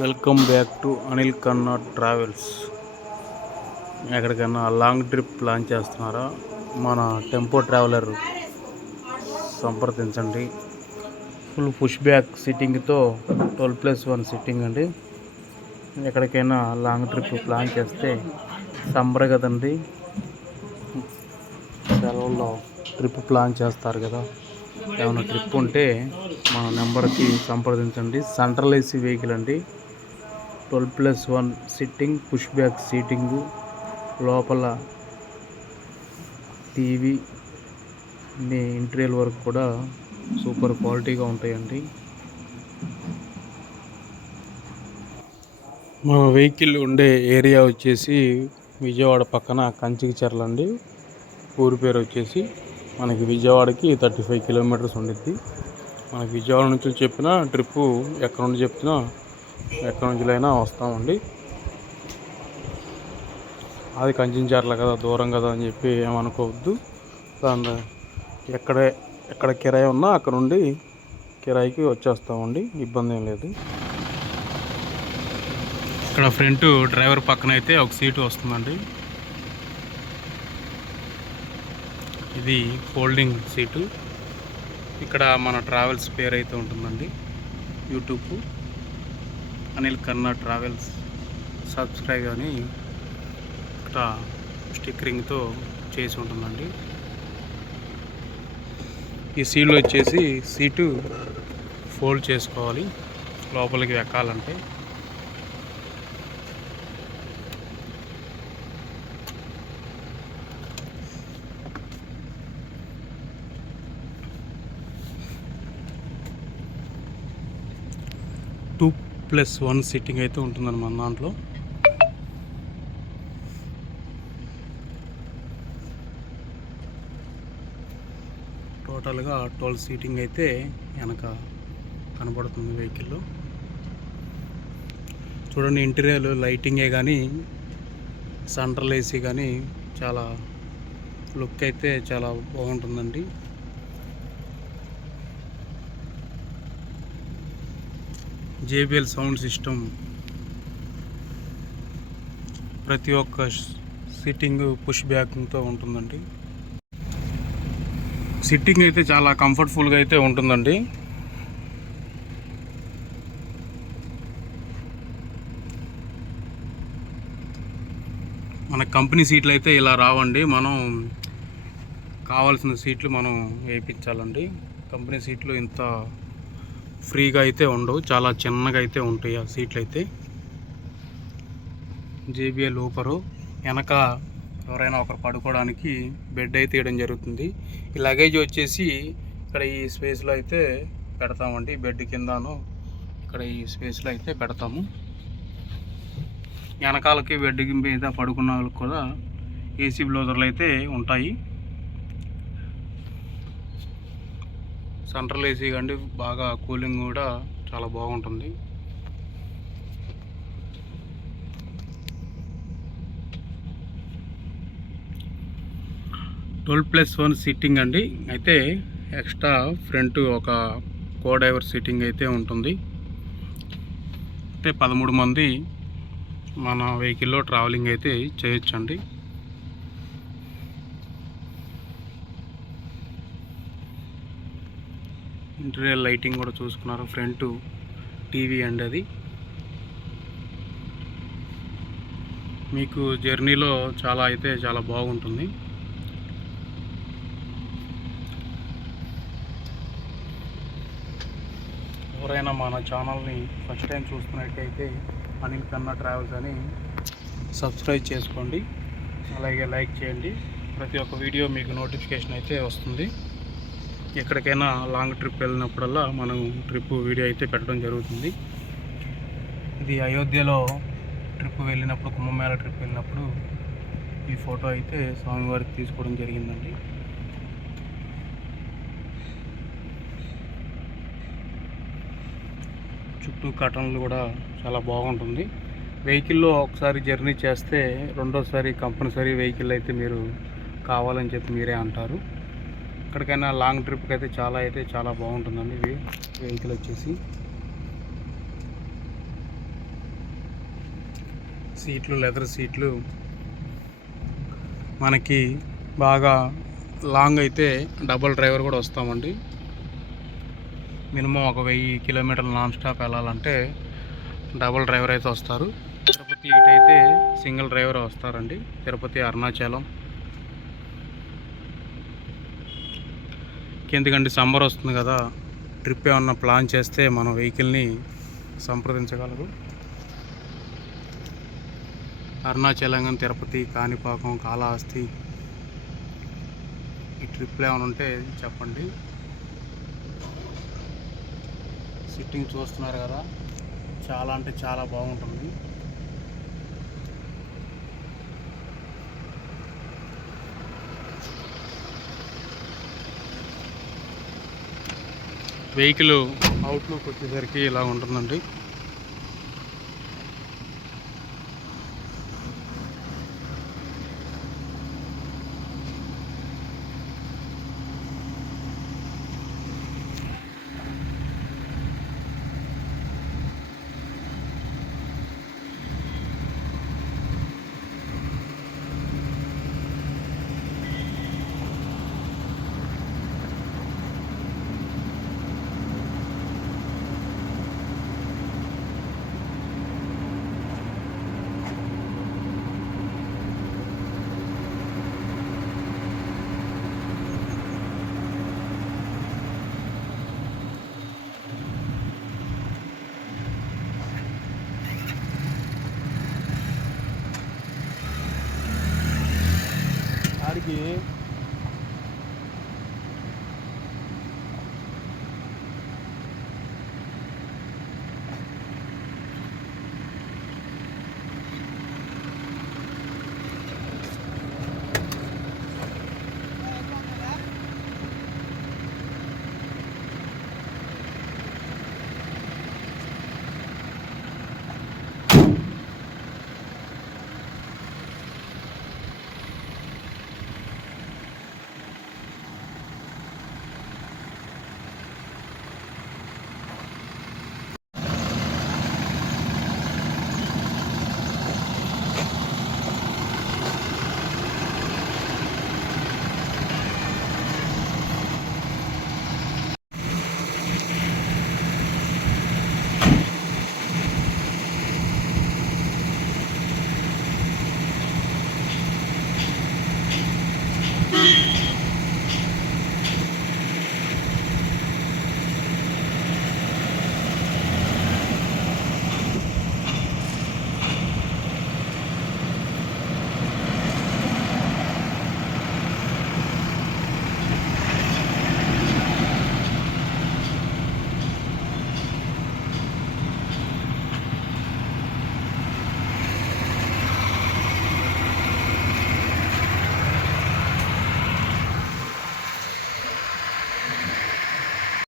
Welcome back to Anil కన్నా travels. ఎక్కడికైనా long trip plan చేస్తున్నారా? మన టెంపో ట్రావెలర్ సంప్రదించండి. ఫుల్ పుష్ బ్యాక్ సిట్టింగ్తో 12+1 సిట్టింగ్ అండి. ఎక్కడికైనా లాంగ్ ట్రిప్ ప్లాన్ చేస్తే సమ్మర్ కదండి, సెలవుల్లో ట్రిప్ ప్లాన్ చేస్తారు కదా. ఏమైనా ట్రిప్ ఉంటే మన నెంబర్కి సంప్రదించండి. సెంట్రల్ ఏసీ వెహికల్ అండి. 12+1 సిట్టింగ్, పుష్ బ్యాక్ సీటింగు, లోపల టీవీ ఇంటీరియర్ వర్క్ కూడా సూపర్ క్వాలిటీగా ఉంటాయండి. మా వెహికల్ ఉండే ఏరియా వచ్చేసి విజయవాడ పక్కన కంచికిచర్ల అండి. ఊరి పేరు వచ్చేసి మనకి విజయవాడకి 35 కిలోమీటర్స్ ఉండిద్ది. మనకి విజయవాడ నుంచి చెప్పిన ట్రిప్పు ఎక్కడి నుండి చెప్తున్నా ఎక్కడి నుంచిలైనా వస్తామండి. అది కంచికిచర్ల కదా, దూరం కదా అని చెప్పి ఏమనుకోవద్దు. దాని ఎక్కడ కిరాయి ఉన్నా అక్కడ నుండి కిరాయికి వచ్చేస్తామండి, ఇబ్బంది ఏం లేదు. ఇక్కడ ఫ్రంట్ డ్రైవర్ పక్కన అయితే ఒక సీటు వస్తుందండి. ఇది ఫోల్డింగ్ సీటు. ఇక్కడ మన ట్రావెల్స్ పేరు అయితే ఉంటుందండి. యూట్యూబ్ అనిల్ కన్నా ట్రావెల్స్ సబ్స్క్రైబ్ అని ఇక్కడ స్టిక్కరింగ్తో చేసి ఉంటుందండి. ఈ సీట్లో వచ్చేసి సీటు ఫోల్డ్ చేసుకోవాలి లోపలికి ఎక్కాలంటే. టూ ప్లస్ వన్ సిట్టింగ్ అయితే ఉంటుందండి మన దాంట్లో. టోటల్గా 12 సీటింగ్ అయితే వెనక కనబడుతుంది వెహికల్లో. చూడండి, ఇంటీరియర్ లైటింగే కానీ సెంట్రల్ ఏసీ కానీ చాలా లుక్ అయితే చాలా బాగుంటుందండి. JBL సౌండ్ సిస్టమ్, ప్రతి ఒక్క సిట్టింగ్ పుష్ బ్యాక్తో ఉంటుందండి. సిట్టింగ్ అయితే చాలా కంఫర్టబుల్గా అయితే ఉంటుందండి. మన కంపెనీ సీట్లు అయితే ఇలా రావండి. మనం కావాల్సిన సీట్లు మనం వేయించాలండి. కంపెనీ సీట్లు ఇంత ఫ్రీగా అయితే ఉండవు, చాలా చిన్నగా అయితే ఉంటాయి ఆ సీట్లు అయితే. JBL ఊపరు. వెనక ఎవరైనా ఒకరు పడుకోవడానికి బెడ్ అయితే వేయడం జరుగుతుంది. ఈ లగేజ్ వచ్చేసి ఇక్కడ ఈ స్పేస్లో అయితే పెడతామండి. బెడ్ కిందను ఇక్కడ ఈ స్పేస్లో అయితే పెడతాము. వెనకాలకి బెడ్ మీద పడుకున్న వాళ్ళకి కూడా ఏసీ బ్లౌజర్లు అయితే ఉంటాయి. సెంట్రల్ ఏసీ కండి, బాగా కూలింగ్ కూడా చాలా బాగుంటుంది. ట్వెల్వ్ ప్లస్ వన్ సిట్టింగ్ అండి. అయితే ఎక్స్ట్రా ఫ్రంట్ ఒక కో డ్రైవర్ సిట్టింగ్ అయితే ఉంటుంది. అయితే 13 మంది మన వెహికల్లో ట్రావెలింగ్ అయితే చేయొచ్చండి. ఇంటీరియర్ లైటింగ్ కూడా చూసుకున్నారు. ఫ్రంట్ టీవీ అండి అది. మీకు జర్నీలో చాలా బాగుంటుంది. ఎవరైనా మన ఛానల్ని ఫస్ట్ టైం చూస్తున్నట్టయితే అనిల్ కన్నా ట్రావెల్స్ అని సబ్స్క్రైబ్ చేసుకోండి, అలాగే లైక్ చేయండి. ప్రతి ఒక్క వీడియో మీకు నోటిఫికేషన్ అయితే వస్తుంది. ఎక్కడికైనా లాంగ్ ట్రిప్ వెళ్ళినప్పుడల్లా మనం ట్రిప్ వీడియో అయితే పెట్టడం జరుగుతుంది. ఇది అయోధ్యలో ట్రిప్ వెళ్ళినప్పుడు, కుంభమేళ ట్రిప్ వెళ్ళినప్పుడు ఈ ఫోటో అయితే స్వామివారికి తీసుకోవడం జరిగిందండి. చుట్టూ కటన్లు కూడా చాలా బాగుంటుంది. వెహికల్లో ఒకసారి జర్నీ చేస్తే రెండోసారి కంపల్సరీ వెహికల్ అయితే మీరు కావాలని చెప్పి మీరే అంటారు. ఎక్కడికైనా లాంగ్ ట్రిప్కి అయితే చాలా బాగుంటుందండి. వెహికల్ వచ్చేసి సీట్లు లెదర్ సీట్లు. మనకి బాగా లాంగ్ అయితే డబుల్ డ్రైవర్ కూడా వస్తామండి. మినిమం ఒక 1000 కిలోమీటర్లు నాన్ స్టాప్ వెళ్ళాలంటే డబుల్ డ్రైవర్ అయితే వస్తారు. తిరుపతి ఇటు అయితే సింగిల్ డ్రైవర్ వస్తారండి. తిరుపతి అరుణాచలం. ఎందుకంటే సమ్మర్ వస్తుంది కదా, ట్రిప్ ఏమన్నా ప్లాన్ చేస్తే మన వెహికల్ని సంప్రదించగలరు. అరుణాచలం, తిరుపతి, కాణిపాకం, కాళహస్తి ఈ ట్రిప్లు ఏమైనా ఉంటే చెప్పండి. సిట్టింగ్ చూస్తున్నారు కదా, చాలా అంటే చాలా బాగుంటుంది. వెహికల్ అవుట్లుక్ వచ్చేసరికి ఇలా ఉంటుందండి. ఆడికి